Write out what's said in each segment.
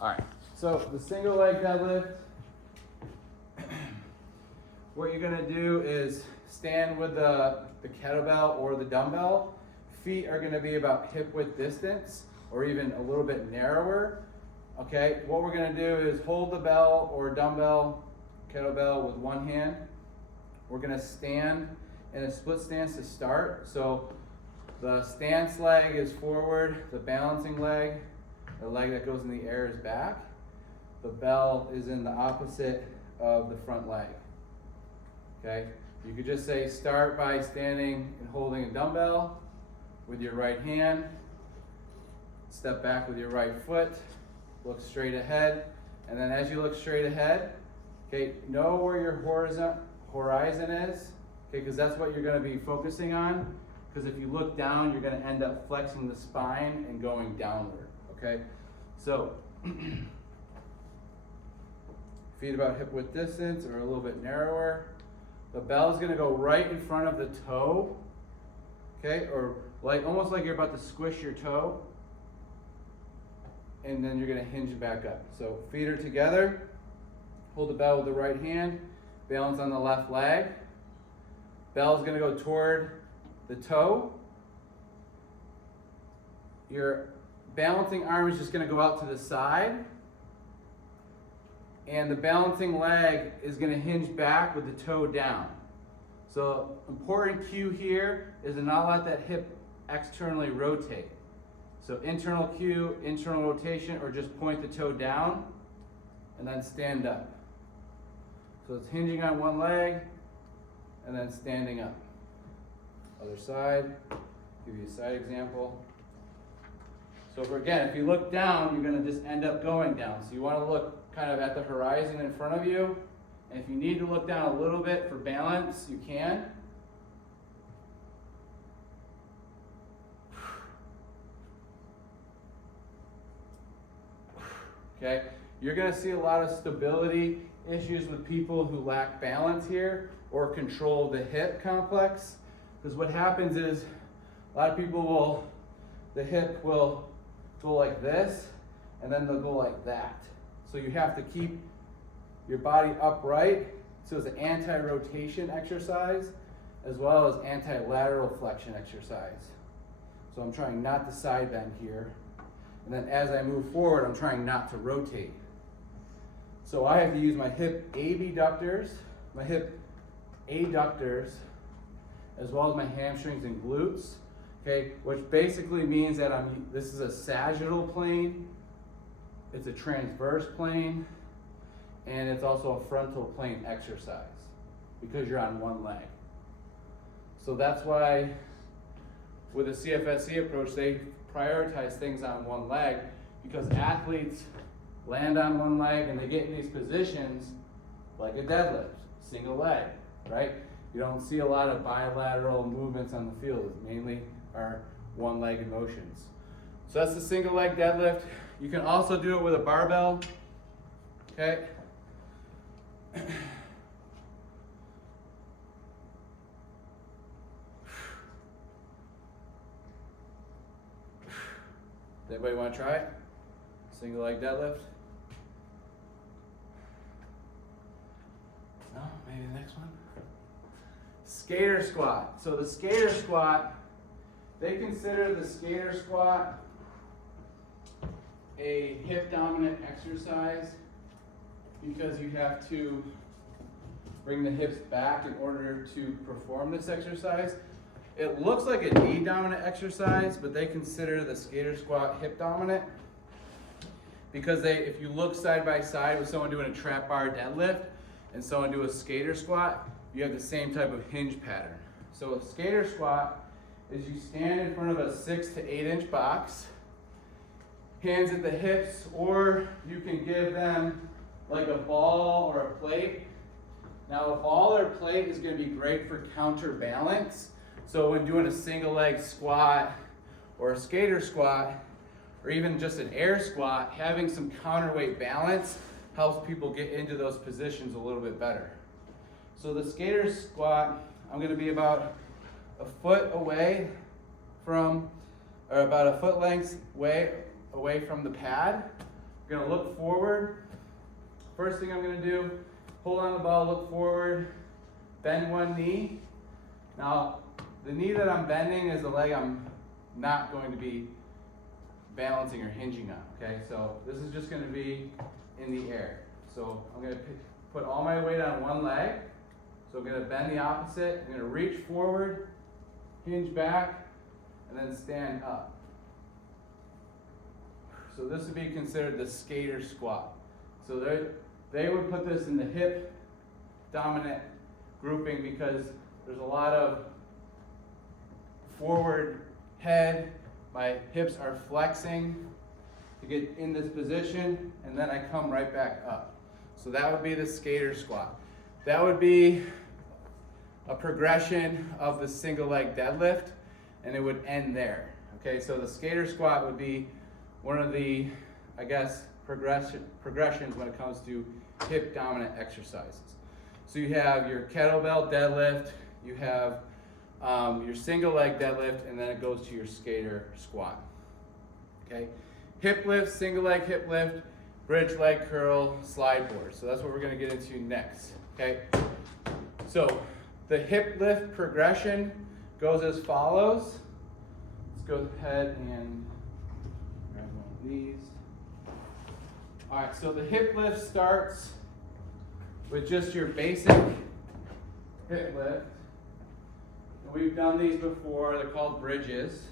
All right, so the single leg deadlift, what you're gonna do is stand with the kettlebell or the dumbbell. Feet are gonna be about hip width distance or even a little bit narrower. Okay, what we're gonna do is hold the bell or dumbbell, kettlebell with one hand. We're gonna stand in a split stance to start. So the stance leg is forward, the balancing leg, the leg that goes in the air is back. The bell is in the opposite of the front leg. Okay, you could just say start by standing and holding a dumbbell with your right hand. Step back with your right foot, look straight ahead, and then as you look straight ahead, okay, know where your horizon is, okay, because that's what you're going to be focusing on. Because if you look down, you're going to end up flexing the spine and going downward. Okay, so feet about hip width distance or a little bit narrower. The bell is going to go right in front of the toe, okay, or like almost like you're about to squish your toe, and then you're going to hinge back up. So feet are together, hold the bell with the right hand, balance on the left leg. Bell is going to go toward the toe. Your balancing arm is just going to go out to the side, and the balancing leg is going to hinge back with the toe down. So important cue here is to not let that hip externally rotate. So internal cue, internal rotation, or just point the toe down and then stand up. So it's hinging on one leg and then standing up. Other side, give you a side example. So if you look down, you're going to just end up going down. So you want to look kind of at the horizon in front of you. And if you need to look down a little bit for balance, you can. Okay, you're going to see a lot of stability issues with people who lack balance here or control the hip complex. Because what happens is a lot of people the hip will go like this and then they'll go like that. So you have to keep your body upright. So it's an anti-rotation exercise as well as anti-lateral flexion exercise. So I'm trying not to side bend here. And then as I move forward, I'm trying not to rotate. So I have to use my hip abductors, my hip adductors, as well as my hamstrings and glutes, okay, which basically means that this is a sagittal plane, it's a transverse plane, and it's also a frontal plane exercise because you're on one leg. So that's why with the CFSC approach, they prioritize things on one leg because athletes land on one leg and they get in these positions like a deadlift, single leg, right? You don't see a lot of bilateral movements on the field. It mainly are one-legged motions. So that's the single leg deadlift. You can also do it with a barbell, okay? Anybody want to try it? Single leg deadlift? No? Maybe the next one? Skater squat. So the skater squat, they consider the skater squat a hip dominant exercise because you have to bring the hips back in order to perform this exercise. It looks like a knee dominant exercise, but they consider the skater squat hip dominant because if you look side by side with someone doing a trap bar deadlift and someone do a skater squat, you have the same type of hinge pattern. So a skater squat is you stand in front of a 6 to 8 inch box, hands at the hips, or you can give them like a ball or a plate. Now a ball or plate is going to be great for counterbalance. So when doing a single leg squat or a skater squat or even just an air squat, having some counterweight balance helps people get into those positions a little bit better. So the skater squat, I'm going to be about a foot away from, or about a foot length away from the pad. We're gonna look forward. First thing I'm gonna do, hold on the ball, look forward, bend one knee. Now, the knee that I'm bending is the leg I'm not going to be balancing or hinging on, okay? So this is just gonna be in the air. So I'm gonna put all my weight on one leg. So I'm gonna bend the opposite. I'm gonna reach forward, hinge back, and then stand up. So this would be considered the skater squat. So they would put this in the hip dominant grouping because there's a lot of forward head. My hips are flexing to get in this position, and then I come right back up. So that would be the skater squat. That would be a progression of the single leg deadlift, and it would end there. Okay, so the skater squat would be one of the, I guess, progressions when it comes to hip dominant exercises. So you have your kettlebell deadlift, you have your single leg deadlift, and then it goes to your skater squat. Okay, hip lift, single leg hip lift, bridge leg curl, slide board. So that's what we're going to get into next. Okay, so the hip lift progression goes as follows. Let's go ahead and grab one of these. All right, so the hip lift starts with just your basic hip lift. And we've done these before. They're called bridges.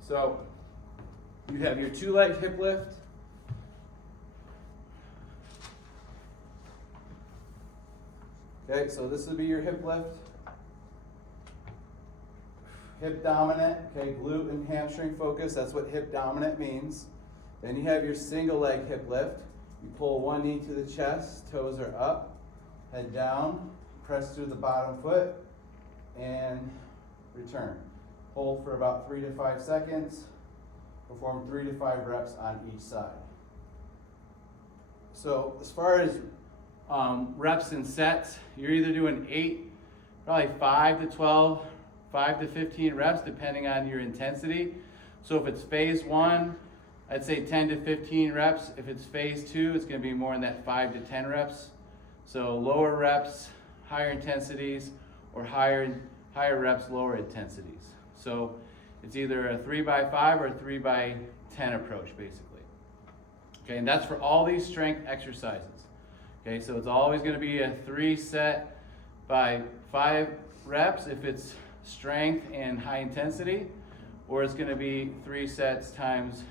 So you have your 2-leg hip lift. Okay, so this would be your hip lift. Hip dominant, okay, glute and hamstring focus, that's what hip dominant means. Then you have your single leg hip lift. You pull one knee to the chest, toes are up, head down, press through the bottom foot, and return. Hold for about 3 to 5 seconds. Perform 3 to 5 reps on each side. So as far as reps and sets, you're either doing 8, probably 5 to 12, 5 to 15 reps, depending on your intensity. So if it's phase 1, I'd say 10 to 15 reps. If it's phase 2, it's going to be more in that 5 to 10 reps. So lower reps, higher intensities, or higher reps, lower intensities. So it's either a 3x5 or a 3x10 approach, basically. Okay, and that's for all these strength exercises. Okay, so it's always going to be a 3 set by 5 reps if it's strength and high intensity, or it's going to be 3 sets times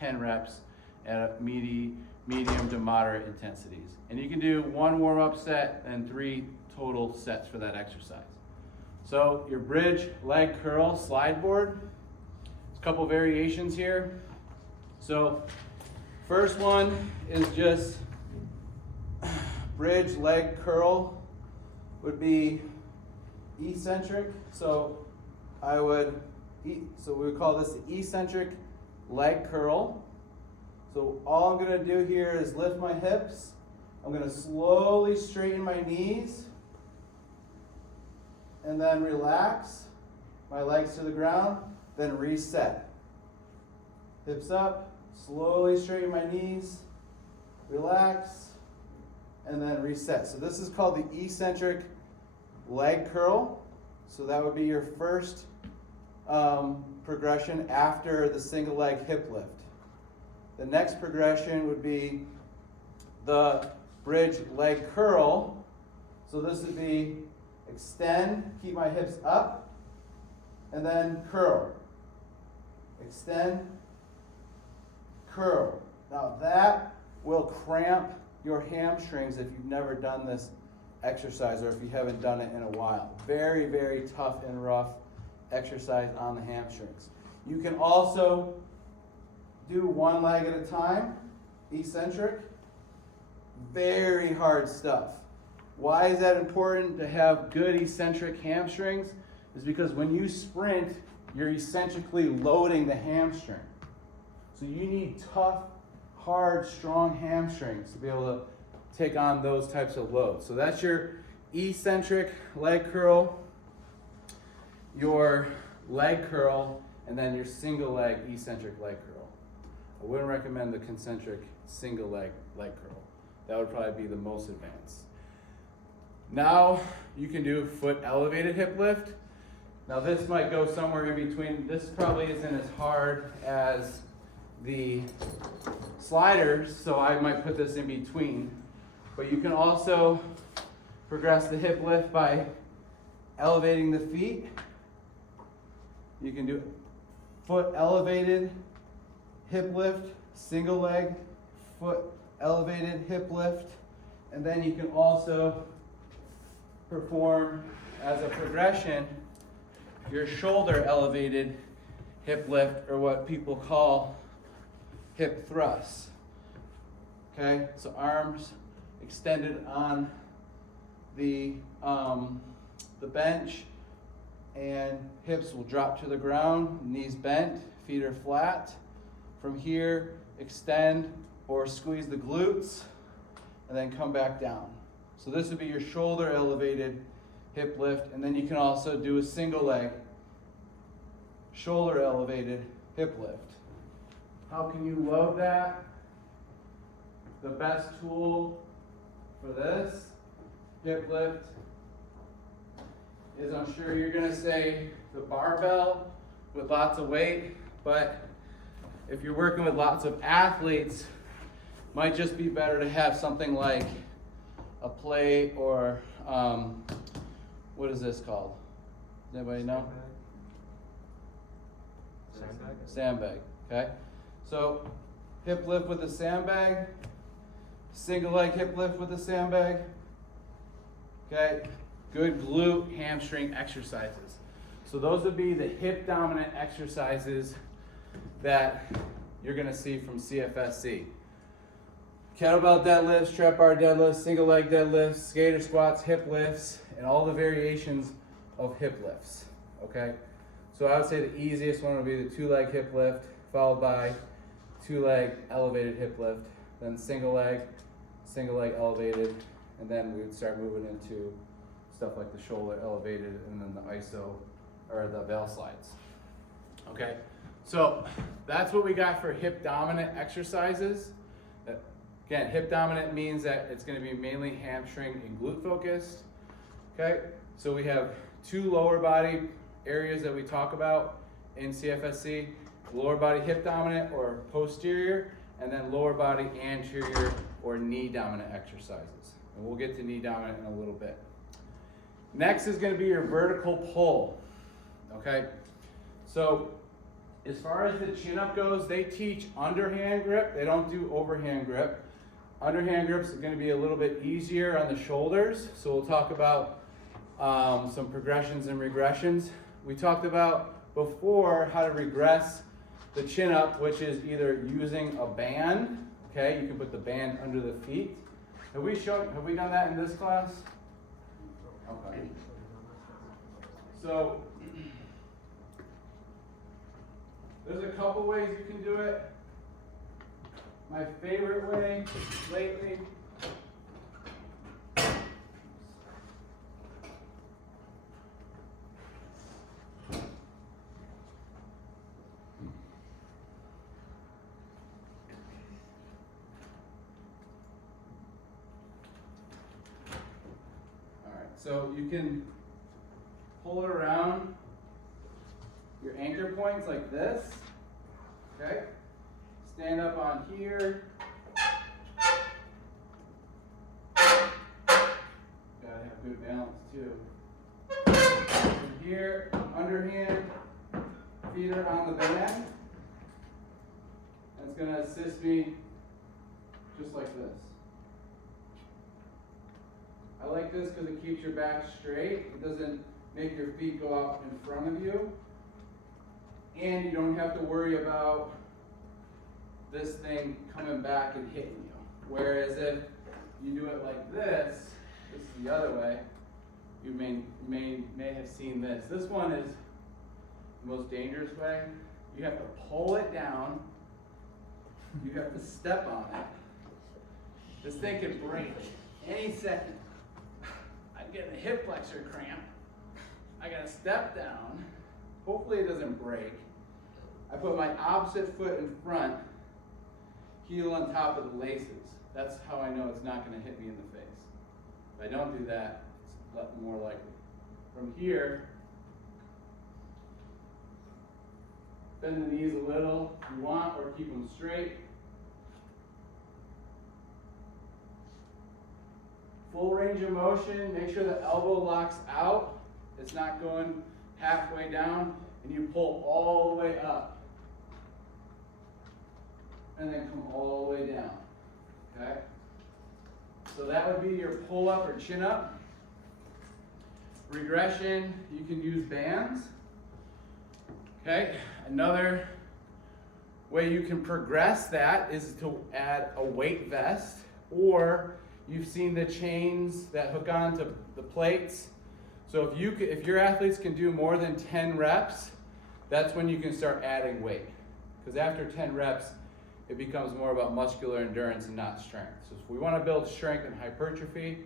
10 reps at a medium to moderate intensities. And you can do 1 warm-up set and 3 total sets for that exercise. So your bridge leg curl slide board, there's a couple variations here. So first one is just bridge leg curl would be eccentric. So we would call this the eccentric leg curl. So all I'm going to do here is lift my hips. I'm going to slowly straighten my knees and then relax my legs to the ground, then reset. Hips up, slowly straighten my knees, relax, and then reset. So this is called the eccentric leg curl. So that would be your first progression after the single leg hip lift. The next progression would be the bridge leg curl. So this would be extend, keep my hips up, and then curl. Extend, curl. Now that will cramp your hamstrings if you've never done this exercise or if you haven't done it in a while. Very, very tough and rough exercise on the hamstrings. You can also do 1 leg at a time, eccentric. Very hard stuff. Why is that important to have good eccentric hamstrings? Is because when you sprint, you're eccentrically loading the hamstring. So you need tough, hard, strong hamstrings to be able to take on those types of loads. So that's your eccentric leg curl. Your leg curl and then your single leg eccentric leg curl. I wouldn't recommend the concentric single leg curl. That would probably be the most advanced. Now you can do foot elevated hip lift. Now this might go somewhere in between. This probably isn't as hard as the sliders, so I might put this in between. But you can also progress the hip lift by elevating the feet. You can do foot elevated hip lift, single leg, foot elevated hip lift, and then you can also perform as a progression your shoulder elevated hip lift, or what people call hip thrusts. Okay, so arms extended on the bench, and hips will drop to the ground, knees bent, feet are flat. From here, extend or squeeze the glutes, and then come back down. So this would be your shoulder elevated hip lift, and then you can also do a single leg shoulder elevated hip lift. How can you load that? The best tool for this hip lift is, I'm sure you're gonna say, the barbell with lots of weight, but if you're working with lots of athletes, might just be better to have something like a plate, or what is this called? Does anybody know? Sandbag. Sandbag, okay? So hip lift with a sandbag, single leg hip lift with a sandbag, okay? Good glute hamstring exercises. So those would be the hip dominant exercises that you're gonna see from CFSC. Kettlebell deadlifts, trap bar deadlifts, single leg deadlifts, skater squats, hip lifts, and all the variations of hip lifts, okay? So I would say the easiest one would be the 2-leg hip lift, followed by 2-leg elevated hip lift, then single leg elevated, and then we would start moving into stuff like the shoulder elevated, and then the iso, or the bell slides. Okay, so that's what we got for hip dominant exercises. Again, hip dominant means that it's going to be mainly hamstring and glute focused. Okay, so we have 2 lower body areas that we talk about in CFSC: lower body hip dominant or posterior, and then lower body anterior or knee dominant exercises. And we'll get to knee dominant in a little bit. Next is going to be your vertical pull. Okay, so as far as the chin up goes, they teach underhand grip. They don't do overhand grip. Underhand grips are going to be a little bit easier on the shoulders. So we'll talk about some progressions and regressions. We talked about before how to regress the chin up, which is either using a band. Okay, you can put the band under the feet. Have we done that in this class? Okay. So there's a couple ways you can do it. My favorite way lately so you can pull it around your anchor points like this, okay? Stand up on here. Gotta have good balance too. From here, underhand, feet are on the band. That's gonna assist me just like this. I like this because it keeps your back straight. It doesn't make your feet go out in front of you. And you don't have to worry about this thing coming back and hitting you. Whereas if you do it like this is the other way, you may have seen this. This one is the most dangerous way. You have to pull it down. You have to step on it. This thing can break any second. I'm getting a hip flexor cramp. I gotta step down. Hopefully it doesn't break. I put my opposite foot in front, heel on top of the laces. That's how I know it's not going to hit me in the face. If I don't do that, it's more likely. From here, bend the knees a little if you want, or keep them straight. Full range of motion, make sure the elbow locks out. It's not going halfway down, and you pull all the way up. And then come all the way down, okay? So that would be your pull-up or chin-up. Regression, you can use bands. Okay, another way you can progress that is to add a weight vest, or you've seen the chains that hook onto the plates. So if your athletes can do more than 10 reps, that's when you can start adding weight. Because after 10 reps, it becomes more about muscular endurance and not strength. So if we want to build strength and hypertrophy,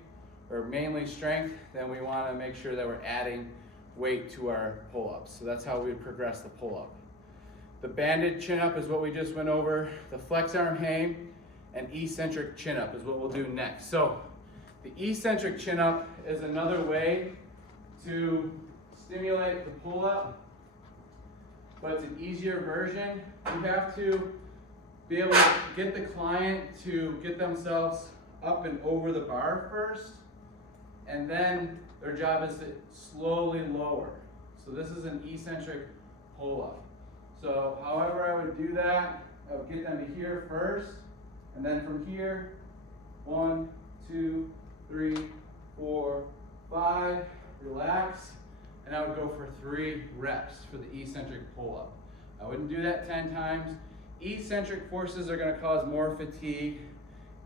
or mainly strength, then we want to make sure that we're adding weight to our pull-ups. So that's how we progress the pull-up. The banded chin-up is what we just went over. The flex arm hang and eccentric chin-up is what we'll do next. So the eccentric chin-up is another way to stimulate the pull-up, but it's an easier version. You have to be able to get the client to get themselves up and over the bar first, and then their job is to slowly lower. So this is an eccentric pull-up. So however I would do that, I would get them to here first, and then from here, 1, 2, 3, 4, 5, relax, and I would go for 3 reps for the eccentric pull-up. I wouldn't do that 10 times. Eccentric forces are going to cause more fatigue,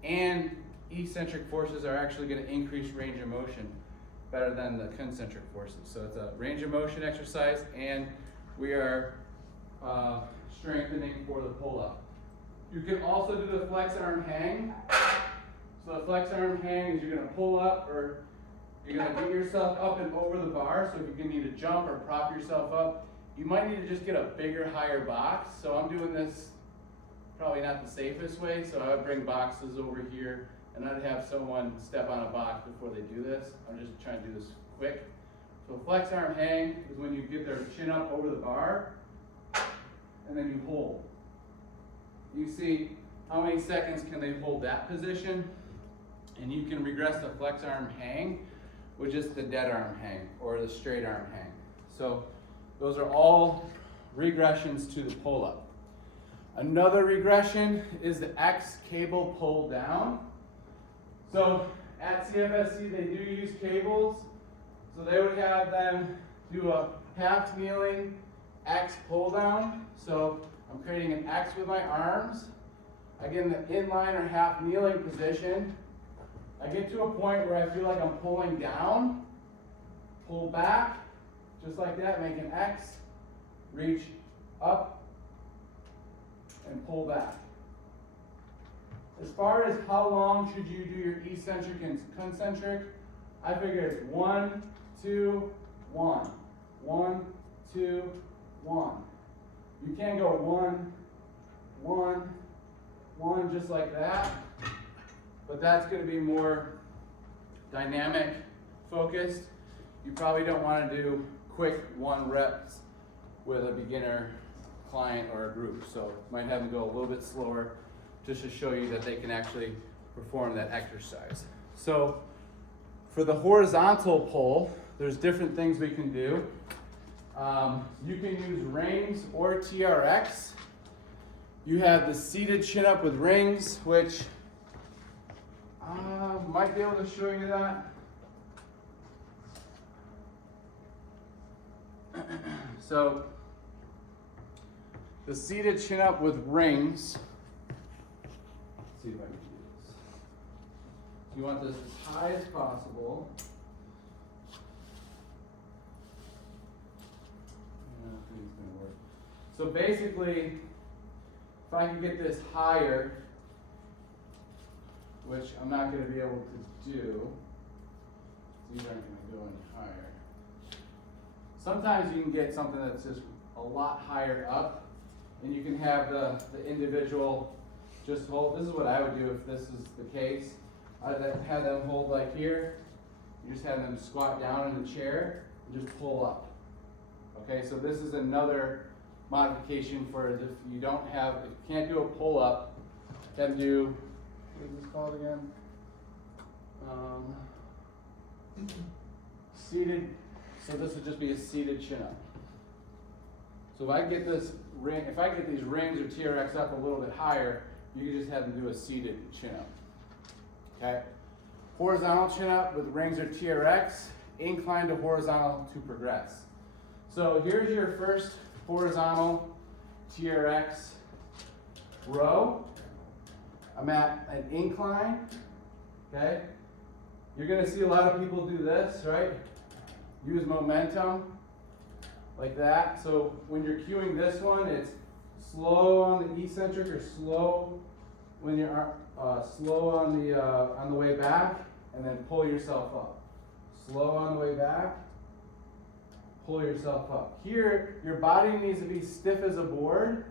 and eccentric forces are actually going to increase range of motion better than the concentric forces. So it's a range of motion exercise, and we are strengthening for the pull-up. You can also do the flex arm hang. So the flex arm hang is you're going to pull up, or you're going to get yourself up and over the bar. So if you need to jump or prop yourself up, you might need to just get a bigger, higher box. So I'm doing this probably not the safest way, so I would bring boxes over here, and I'd have someone step on a box before they do this. I'm just trying to do this quick. So flex arm hang is when you get their chin up over the bar, and then you hold. You see how many seconds can they hold that position, and you can regress the flex arm hang with just the dead arm hang or the straight arm hang. So those are all regressions to the pull-up. Another regression is the X cable pull down. So at CFSC they do use cables. So they would have them do a half kneeling X pull down. So I'm creating an X with my arms. I get in the inline or half kneeling position. I get to a point where I feel like I'm pulling down, pull back, just like that, make an X, reach up, and pull back. As far as how long should you do your eccentric and concentric, I figure it's 1, 2, 1. 1, 2, 1. You can go 1, 1, 1, just like that, but that's going to be more dynamic focused. You probably don't want to do quick 1 reps with a beginner client or a group, so might have them go a little bit slower just to show you that they can actually perform that exercise. So for the horizontal pull, there's different things we can do. You can use rings or TRX. You have the seated chin up with rings, which might be able to show you that. So the seated chin up with rings. Let's see if I can do this. You want this as high as possible. I don't think it's going to work. So basically, if I can get this higher, which I'm not going to be able to do, these aren't going to go any higher. Sometimes you can get something that's just a lot higher up, and you can have the individual just hold. This is what I would do if this is the case. I'd have them hold like here. You just have them squat down in the chair and just pull up. Okay, so this is another modification for if you don't have, if you can't do a pull up, then do, what is this called again? Seated, so this would just be a seated chin up. So if I get this ring, if I get these rings or TRX up a little bit higher, you can just have them do a seated chin up. Okay? Horizontal chin up with rings or TRX, incline to horizontal to progress. So here's your first horizontal TRX row. I'm at an incline, okay? You're gonna see a lot of people do this, right? Use momentum, like that. So when you're cueing this one, it's slow on the eccentric or slow when you're slow on the way back, and then pull yourself up. Slow on the way back, pull yourself up. Here, your body needs to be stiff as a board,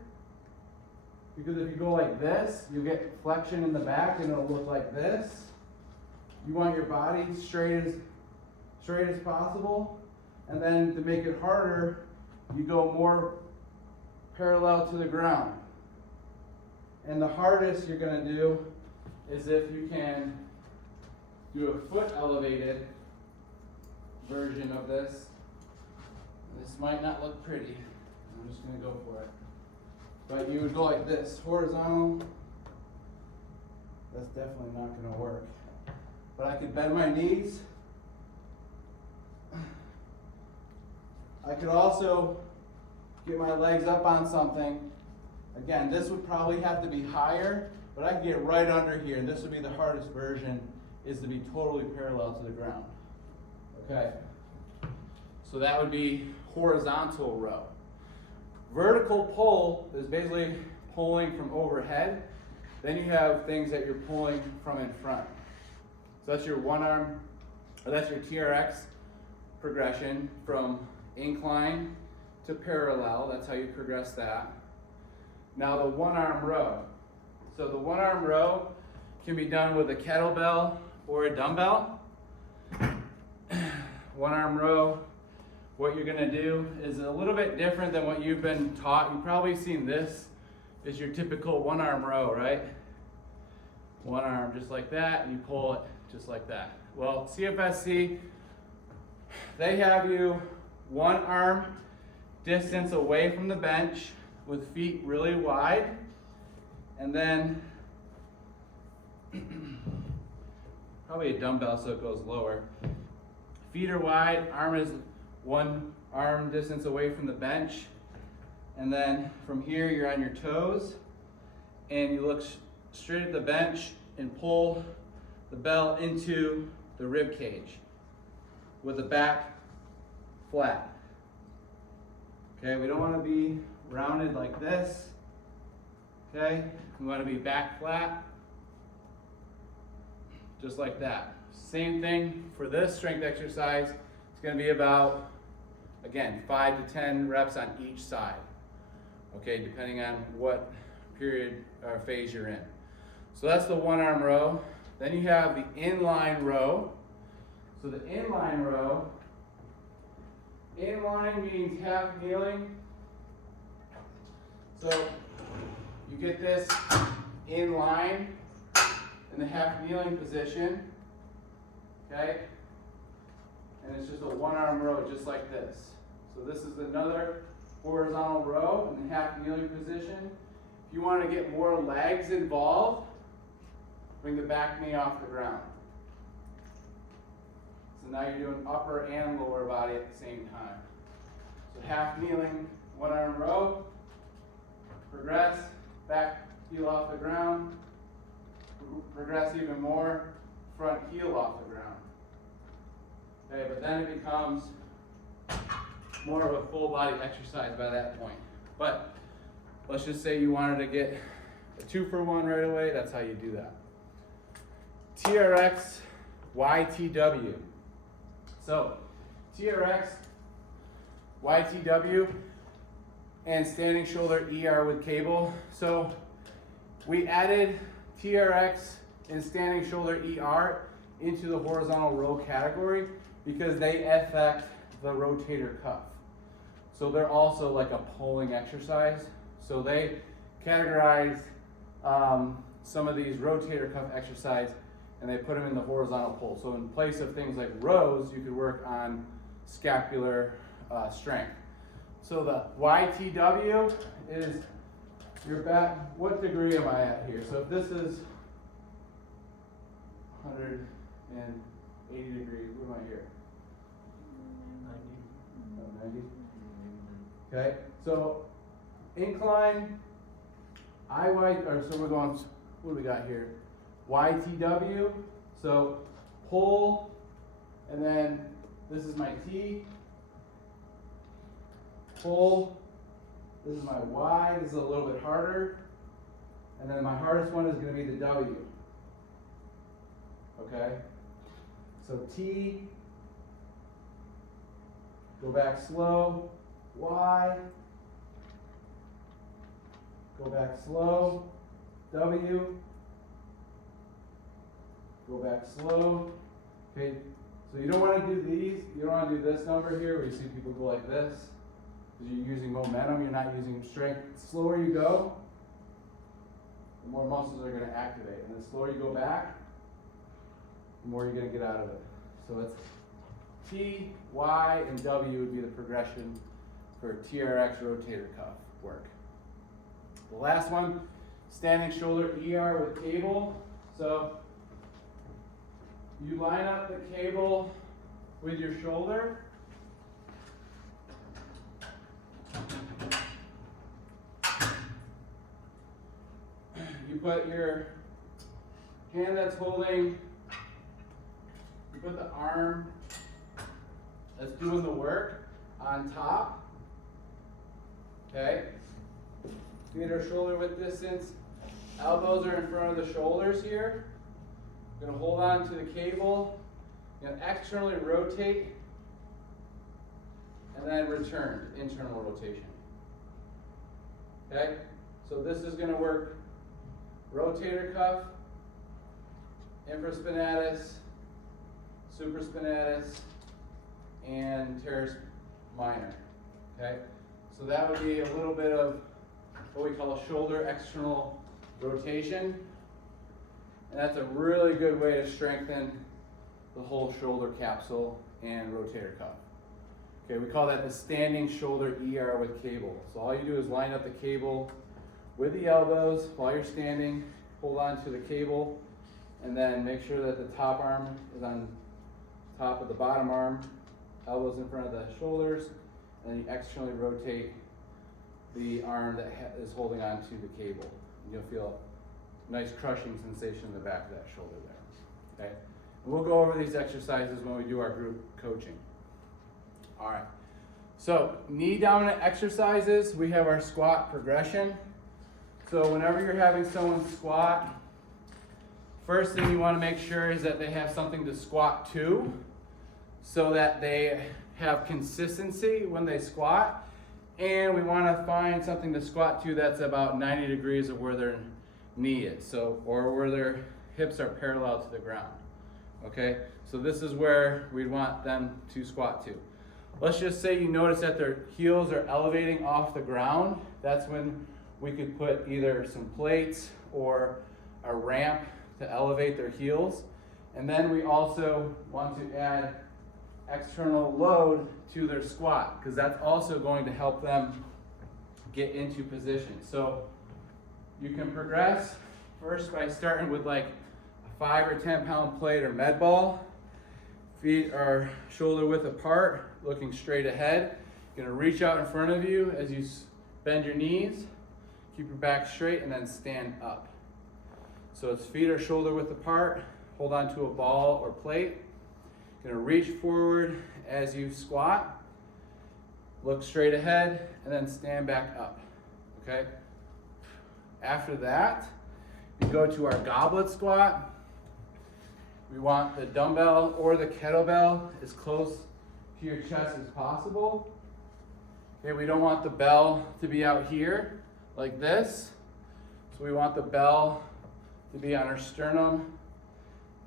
because if you go like this, you get flexion in the back and it'll look like this. You want your body straight as possible, and then to make it harder, you go more parallel to the ground. And the hardest you're going to do is if you can do a foot elevated version of this. This might not look pretty. I'm just going to go for it. But you would go like this, horizontal. That's definitely not going to work. But I could bend my knees. I could also get my legs up on something. Again, this would probably have to be higher, but I could get right under here, and this would be the hardest version, is to be totally parallel to the ground. Okay? So that would be horizontal row. Vertical pull is basically pulling from overhead. Then you have things that you're pulling from in front. So that's your one arm, or that's your TRX progression from incline to parallel. That's how you progress that. Now the one arm row. So the one arm row can be done with a kettlebell or a dumbbell. One arm row, what you're gonna do is a little bit different than what you've been taught. You've probably seen this is your typical one arm row, right? One arm just like that, and you pull it just like that. Well, CFSC, they have you one arm distance away from the bench with feet really wide, and then probably a dumbbell so it goes lower. Feet are wide, arm is one arm distance away from the bench, and then from here you're on your toes, and you look straight at the bench and pull the bell into the rib cage with the back flat. Okay, we don't want to be rounded like this. Okay, we want to be back flat, just like that. Same thing for this strength exercise. It's going to be about, again, 5 to 10 reps on each side. Okay, depending on what period or phase you're in. So that's the one arm row. Then you have the inline row. So the inline row, inline means half kneeling. So you get this in line in the half kneeling position, okay? And it's just a one arm row just like this. So this is another horizontal row in the half kneeling position. If you want to get more legs involved, bring the back knee off the ground. So now you're doing upper and lower body at the same time. So half kneeling, one arm row, progress, back heel off the ground, progress even more, front heel off the ground. Okay, but then it becomes more of a full body exercise by that point. But let's just say you wanted to get a 2-for-1 right away, that's how you do that. TRX YTW. So TRX YTW, and standing shoulder ER with cable. So we added TRX and standing shoulder ER into the horizontal row category because they affect the rotator cuff. So they're also like a pulling exercise. So they categorize some of these rotator cuff exercise and they put them in the horizontal pull. So in place of things like rows, you could work on scapular strength. So the YTW is your back. What degree am I at here? So if this is 180 degrees, what am I here? 90. Okay, so incline, so we're going, what do we got here? YTW, so pull, and then this is my T, pull, this is my Y, this is a little bit harder, and then my hardest one is going to be the W. Okay, so T, go back slow, Y, go back slow, W, go back slow. Okay, so you don't want to do these, you don't want to do this number here where you see people go like this, because you're using momentum, you're not using strength. The slower you go, the more muscles are going to activate, and the slower you go back, the more you're going to get out of it. So it's T, Y, and W would be the progression for TRX rotator cuff work. The last one, standing shoulder ER with cable. So you line up the cable with your shoulder. You put your hand that's holding, you put the arm that's doing the work on top. Okay? Feet are shoulder width distance. Elbows are in front of the shoulders here. You're going to hold on to the cable. You're going to externally rotate and then return, internal rotation. Okay? So this is going to work rotator cuff, infraspinatus, supraspinatus, and teres minor. Okay? So that would be a little bit of what we call a shoulder external rotation. And that's a really good way to strengthen the whole shoulder capsule and rotator cuff. Okay, we call that the standing shoulder ER with cable. So all you do is line up the cable with the elbows while you're standing, hold on to the cable, and then make sure that the top arm is on top of the bottom arm, elbows in front of the shoulders, and then you externally rotate the arm that is holding on to the cable. And you'll feel a nice crushing sensation in the back of that shoulder there. Okay? And we'll go over these exercises when we do our group coaching. All right. So knee dominant exercises, we have our squat progression. So whenever you're having someone squat, first thing you want to make sure is that they have something to squat to so that they have consistency when they squat. And we want to find something to squat to that's about 90 degrees of where their knee is, so, or where their hips are parallel to the ground. Okay, so this is where we'd want them to squat to. Let's just say you notice that their heels are elevating off the ground. That's when we could put either some plates or a ramp to elevate their heels. And then we also want to add external load to their squat, because that's also going to help them get into position. So you can progress first by starting with like a 5 or 10 pound plate or med ball. Feet are shoulder width apart, looking straight ahead. You're gonna reach out in front of you as you bend your knees, keep your back straight, and then stand up. So its feet are shoulder width apart, hold on to a ball or plate. You're gonna reach forward as you squat, look straight ahead, and then stand back up, okay? After that, you go to our goblet squat. We want the dumbbell or the kettlebell as close to your chest as possible. Okay, we don't want the bell to be out here like this. So we want the bell to be on our sternum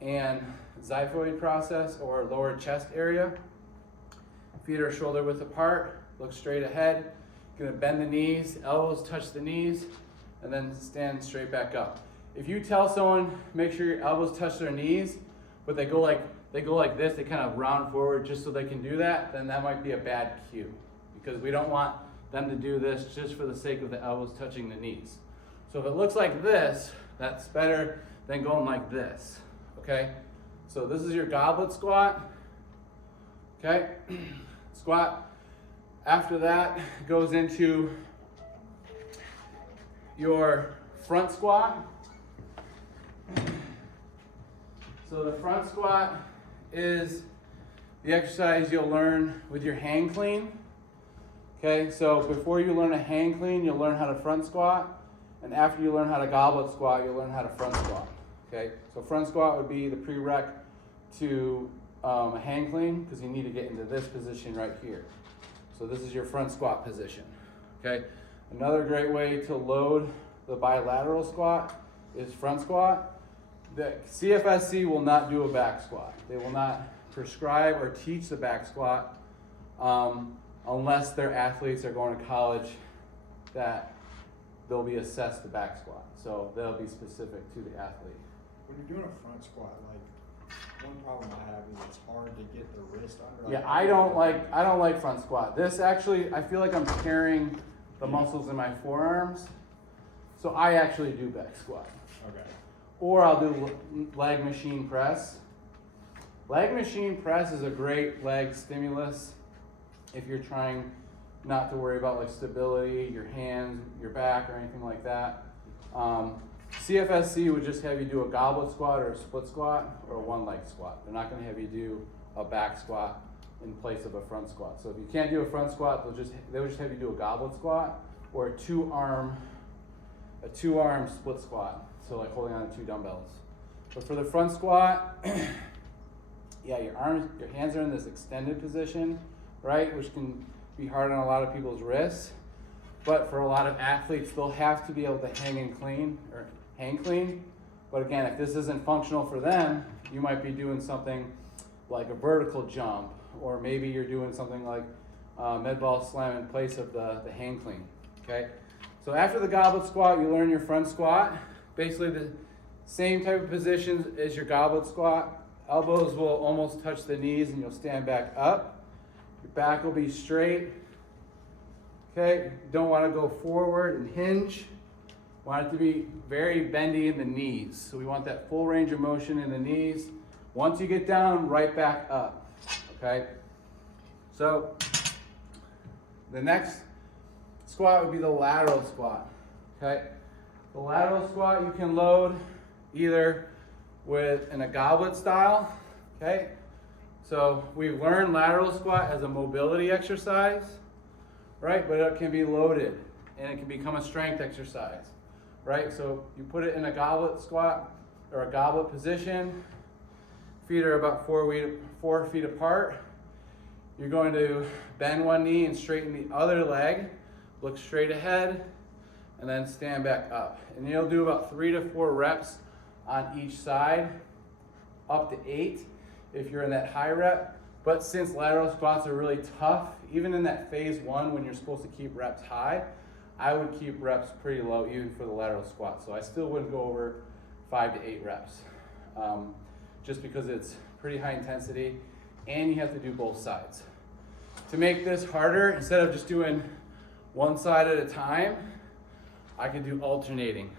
and xiphoid process or lower chest area. Feet are shoulder width apart, look straight ahead. You're gonna bend the knees, elbows touch the knees, and then stand straight back up. If you tell someone, make sure your elbows touch their knees, but they go like this, they kind of round forward just so they can do that, then that might be a bad cue. Because we don't want them to do this just for the sake of the elbows touching the knees. So if it looks like this, that's better than going like this, okay? So this is your goblet squat, okay? Squat. After that goes into your front squat. So the front squat is the exercise you'll learn with your hang clean. Okay, so before you learn a hang clean, you'll learn how to front squat. And after you learn how to goblet squat, you'll learn how to front squat. Okay, so front squat would be the prereq to a hang clean because you need to get into this position right here. So this is your front squat position. Okay, another great way to load the bilateral squat is front squat. The CFSC will not do a back squat. They will not prescribe or teach the back squat unless their athletes are going to college that they'll be assessed the back squat. So they'll be specific to the athlete. When you're doing a front squat, like one problem I have is it's hard to get the wrist under. Yeah, I don't like front squat. This actually, I feel like I'm tearing the muscles in my forearms. So I actually do back squat. Okay. Or I'll do leg machine press. Leg machine press is a great leg stimulus if you're trying not to worry about like stability, your hands, your back, or anything like that. CFSC would just have you do a goblet squat or a split squat or a one leg squat. They're not going to have you do a back squat in place of a front squat. So if you can't do a front squat, they'll just have you do a goblet squat or a two arm split squat. So like holding on to 2 dumbbells. But for the front squat, yeah, your hands are in this extended position, right? Which can be hard on a lot of people's wrists. But for a lot of athletes, they'll have to be able to hang clean. But again, if this isn't functional for them, you might be doing something like a vertical jump, or maybe you're doing something like med ball slam in place of the hang clean, okay? So after the goblet squat, you learn your front squat. Basically the same type of positions as your goblet squat. Elbows will almost touch the knees and you'll stand back up. Your back will be straight. Okay, you don't want to go forward and hinge. Want it to be very bendy in the knees. So we want that full range of motion in the knees. Once you get down, right back up. Okay, so the next squat would be the lateral squat. Okay, the lateral squat you can load either in a goblet style. Okay, so we've learned lateral squat as a mobility exercise, right? But it can be loaded and it can become a strength exercise, right? So you put it in a goblet squat or a goblet position. Feet are about 4 feet apart. You're going to bend one knee and straighten the other leg. Look straight ahead and then stand back up. And you'll do about 3 to 4 reps on each side, up to 8 if you're in that high rep. But since lateral squats are really tough, even in that phase 1 when you're supposed to keep reps high, I would keep reps pretty low even for the lateral squat. So I still wouldn't go over 5 to 8 reps, just because it's pretty high intensity and you have to do both sides. To make this harder, instead of just doing one side at a time, I can do alternating.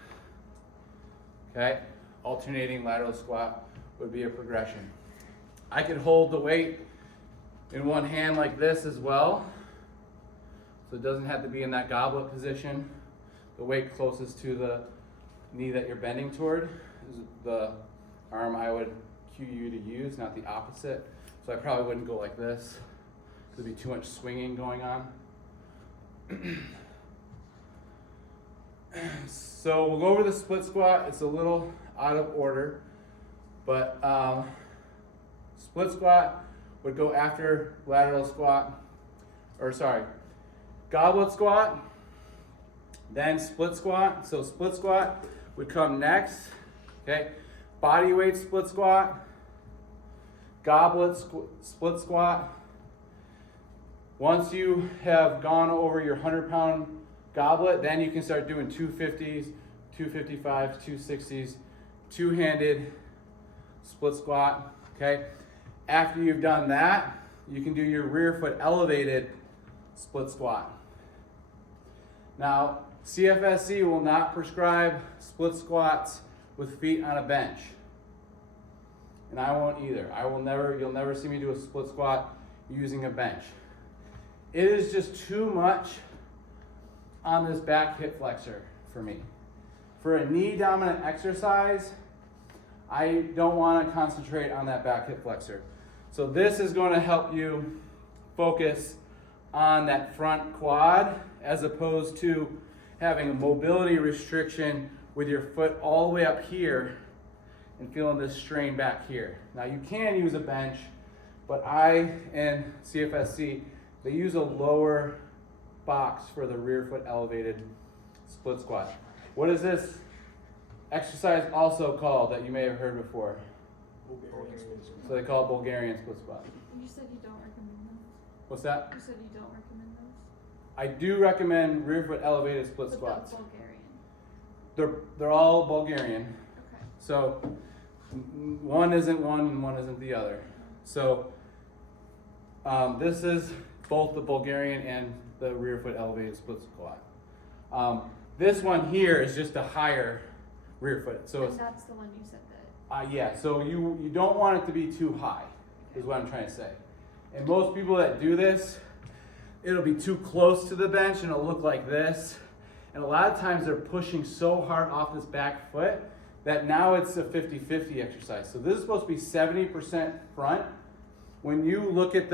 Okay, alternating lateral squat would be a progression. I could hold the weight in one hand like this as well. So it doesn't have to be in that goblet position. The weight closest to the knee that you're bending toward is the arm I would cue you to use, not the opposite. So I probably wouldn't go like this. There'd be too much swinging going on. So we'll go over the split squat. It's a little out of order, but split squat would go after lateral squat, goblet squat, then split squat. So split squat would come next, okay? Body weight split squat, goblet split squat. Once you have gone over your 100-pound goblet, then you can start doing 250s, 255s, 260s, two-handed split squat, okay? After you've done that, you can do your rear foot elevated split squat. Now, CFSC will not prescribe split squats with feet on a bench. And I won't either. You'll never see me do a split squat using a bench. It is just too much on this back hip flexor for me. For a knee dominant exercise, I don't want to concentrate on that back hip flexor. So this is going to help you focus on that front quad as opposed to having a mobility restriction with your foot all the way up here and feeling this strain back here. Now you can use a bench, but I and CFSC, they use a lower box for the rear foot elevated split squat. What is this exercise also called that you may have heard before? Bulgarian split squat. So they call it Bulgarian split squat. You said you don't recommend those. What's that? You said you don't recommend those. I do recommend rear foot elevated split But squats. the Bulgarian. They're all Bulgarian. Okay. So one isn't one and one isn't the other. So this is both the Bulgarian and the rear foot elevated split squat. This one here is just a higher rear foot. So it's, And that's the one you said that. yeah, so you don't want it to be too high, is what I'm trying to say. And most people that do this, it'll be too close to the bench and it'll look like this. And a lot of times they're pushing so hard off this back foot that now it's a 50-50 exercise. So this is supposed to be 70% front. When you look at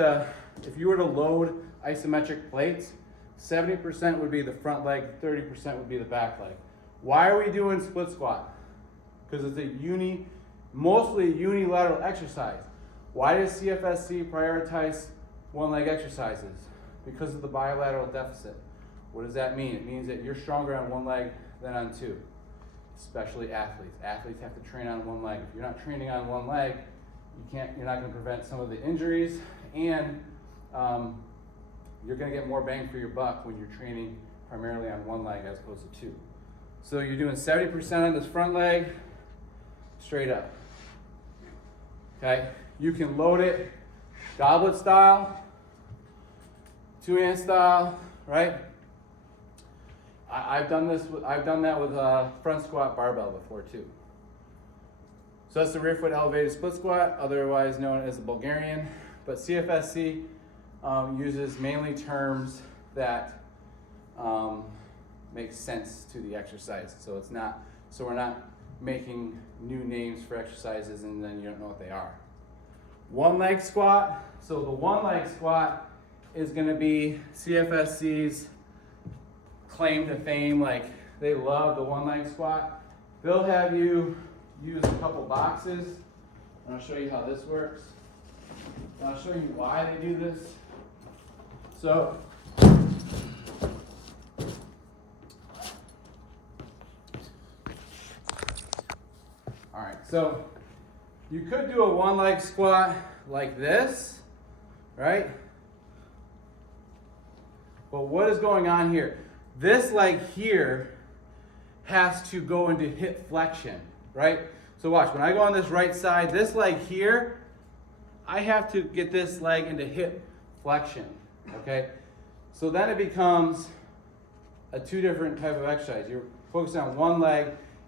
if you were to load isometric plates, 70% would be the front leg, 30% would be the back leg. Why are we doing split squat? Because it's mostly unilateral exercise. Why does CFSC prioritize one leg exercises? Because of the bilateral deficit. What does that mean? It means that you're stronger on one leg than on two, especially athletes. Athletes have to train on one leg. If you're not training on one leg, you're not going to prevent some of the injuries, and you're going to get more bang for your buck when you're training primarily on one leg as opposed to two. So you're doing 70% on this front leg, straight up. Okay, you can load it goblet style, two-hand style, right? I've done that with front squat barbell before too. So that's the rear foot elevated split squat, otherwise known as the Bulgarian. But CFSC uses mainly terms that make sense to the exercise. So we're not making new names for exercises and then you don't know what they are. One leg squat. So the one leg squat is going to be CFSC's claim to fame. Like, they love the one leg squat. They'll have you use a couple boxes. And I'll show you how this works. And I'll show you why they do this. So all right, so you could do a one leg squat like this, right? But what is going on here? This leg here has to go into hip flexion, right? So watch, when I go on this right side, this leg here, I have to get this leg into hip flexion, okay? So then it becomes a two different type of exercise. You're focused on one leg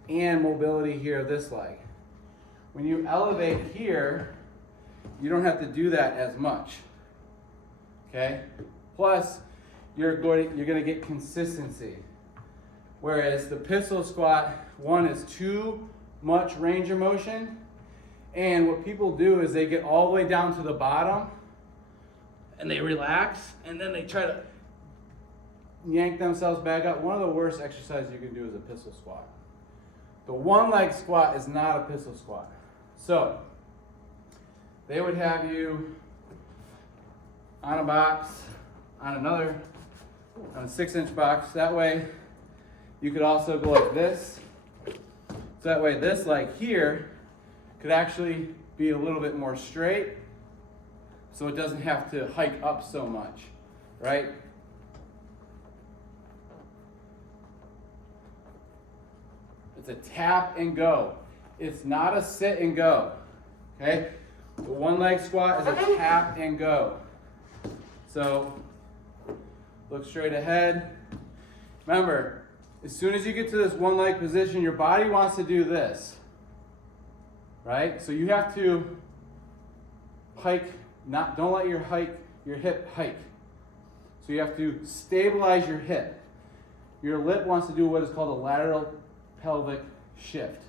and mobility here of this leg. When you elevate here, you don't have to do that as much, okay? Plus, you're going to get consistency. Whereas the pistol squat, one is too much range of motion, and what people do is they get all the way down to the bottom and they relax and then they try to yank themselves back up. One of the worst exercises you can do is a pistol squat. The one leg squat is not a pistol squat. So they would have you on a box, on another on a 6-inch box. That way you could also go like this. So that way this leg here could actually be a little bit more straight, so it doesn't have to hike up so much, right? It's a tap and go. It's not a sit and go, okay? The one leg squat is a tap and go. So look straight ahead. Remember, as soon as you get to this one leg position, your body wants to do this, right? So you have to hike, don't let your hip hike. So you have to stabilize your hip. Your lip wants to do what is called a lateral pelvic shift.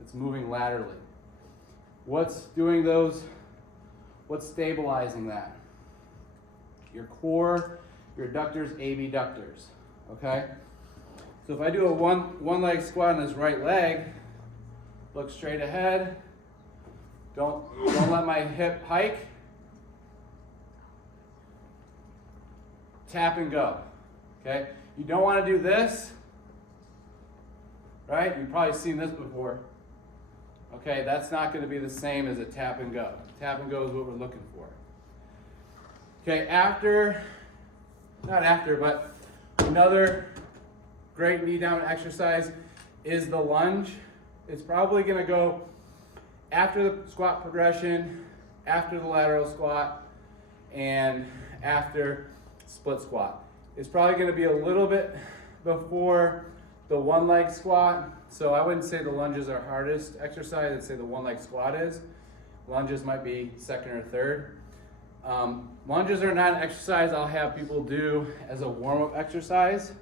It's moving laterally. What's doing those? What's stabilizing that? Your core, your adductors, abductors. Okay? So if I do a one leg squat on this right leg, look straight ahead. Don't let my hip hike. Tap and go. Okay? You don't want to do this. Right? You've probably seen this before. Okay, that's not going to be the same as a tap and go. Tap and go is what we're looking for. Okay, but another great knee down exercise is the lunge. It's probably going to go after the squat progression, after the lateral squat, and after split squat. It's probably going to be a little bit before the one leg squat. So I wouldn't say the lunges are hardest exercise. I'd say the one leg squat is. Lunges might be second or third. Lunges are not an exercise I'll have people do as a warm-up exercise.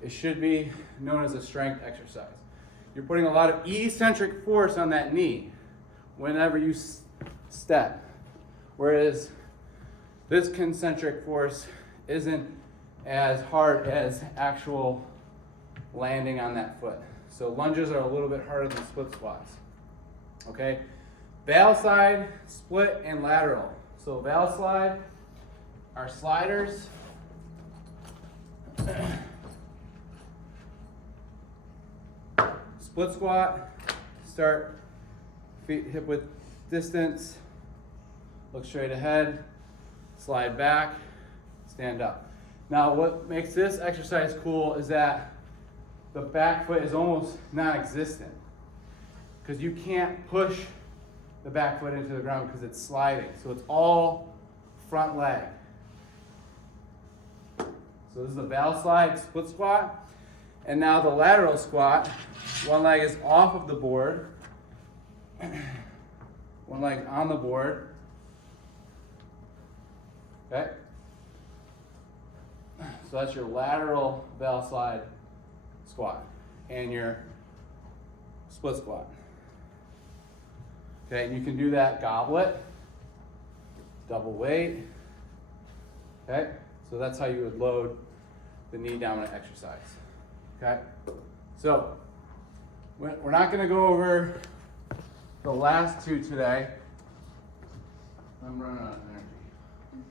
It should be known as a strength exercise. You're putting a lot of eccentric force on that knee whenever you step. Whereas this concentric force isn't as hard as actual landing on that foot. So lunges are a little bit harder than split squats. Okay? Val slide, split, and lateral. So val slide, our sliders. Split squat, start feet hip width distance, look straight ahead, slide back, stand up. Now what makes this exercise cool is that the back foot is almost non-existent because you can't push the back foot into the ground because it's sliding. So it's all front leg. So this is the val slide split squat. And now the lateral squat. One leg is off of the board. One leg on the board. Okay? So that's your lateral val slide squat and your split squat. Okay, and you can do that goblet, double weight. Okay, so that's how you would load the knee dominant exercise. Okay, so we're not going to go over the last two today. I'm running out of energy.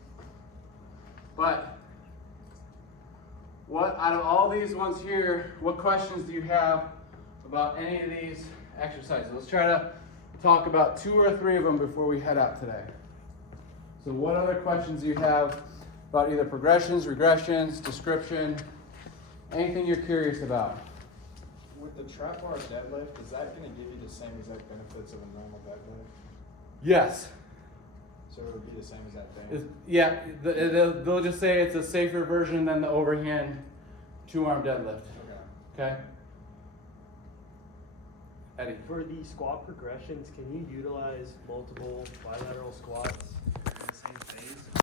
But what out of all these ones here, what questions do you have about any of these exercises? Let's try to talk about 2 or 3 of them before we head out today. So what other questions do you have about either progressions, regressions, description, anything you're curious about? With the trap bar deadlift, is that going to give you the same exact benefits of a normal deadlift? Yes. So it would be the same as that thing? Yeah, they'll just say it's a safer version than the overhand 2-arm deadlift. Okay. Okay? Eddie. For the squat progressions, can you utilize multiple bilateral squats in the same phase?